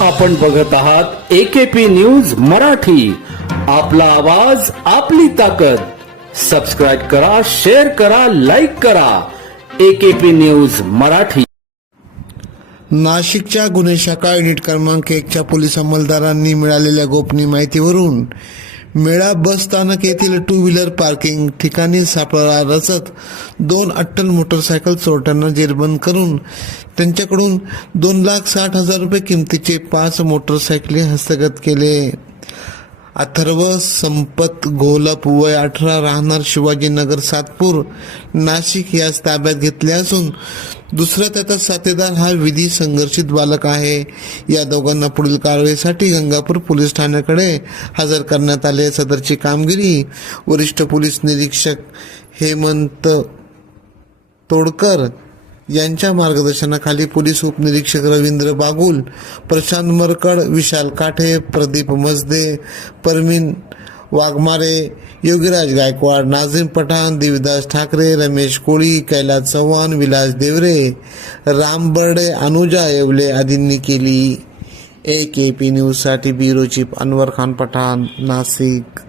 आपण बघत आहात एकेपी न्यूज मराठी. आपला आवाज आपली ताकद. सबस्क्राईब करा शेअर करा लाईक करा. AKP news Marathi. नाशिकच्या गुन्हे शाखा युनिट क्रमांक एकच्या पोलीस अंमलदारांनी मिळालेल्या गोपनीय माहितीवरून मेळा बस स्थानक येथील टू व्हीलर पार्किंग ठिकाणी सापळा रचत दोन अट्टल मोटरसायकल चोरट्यांना जेरबंद करून त्यांच्याकडून दोन लाख साठ हजार रुपये किमतीचे पाच मोटरसायकली हस्तगत केले. अथर्व संपत घोलप वय अठरा राहणार शिवाजीनगर सातपूर नाशिक याच ताब्यात घेतले असून दुसरा त्याचा साथीदार हा विधी संघर्षित बालक आहे. या दोघांना पुढील कारवाईसाठी गंगापूर पोलीस ठाण्याकडे हजर करण्यात आले सदरची कामगिरी वरिष्ठ पोलीस निरीक्षक हेमंत तोडकर यांच्या मार्गदर्शनाखाली पोलीस उपनिरीक्षक रवींद्र बागुल प्रशांत मरकड विशाल काठे प्रदीप मजदे परमीन वाघमारे योगीराज गायकवाड नाझीम पठाण देवीदास ठाकरे रमेश कोळी कैलास चव्हाण विलास देवरे राम बर्डे अनुजा येवले आदींनी केली. ए के पी न्यूजसाठी ब्युरो चीफ अनवर खान पठाण नाशिक.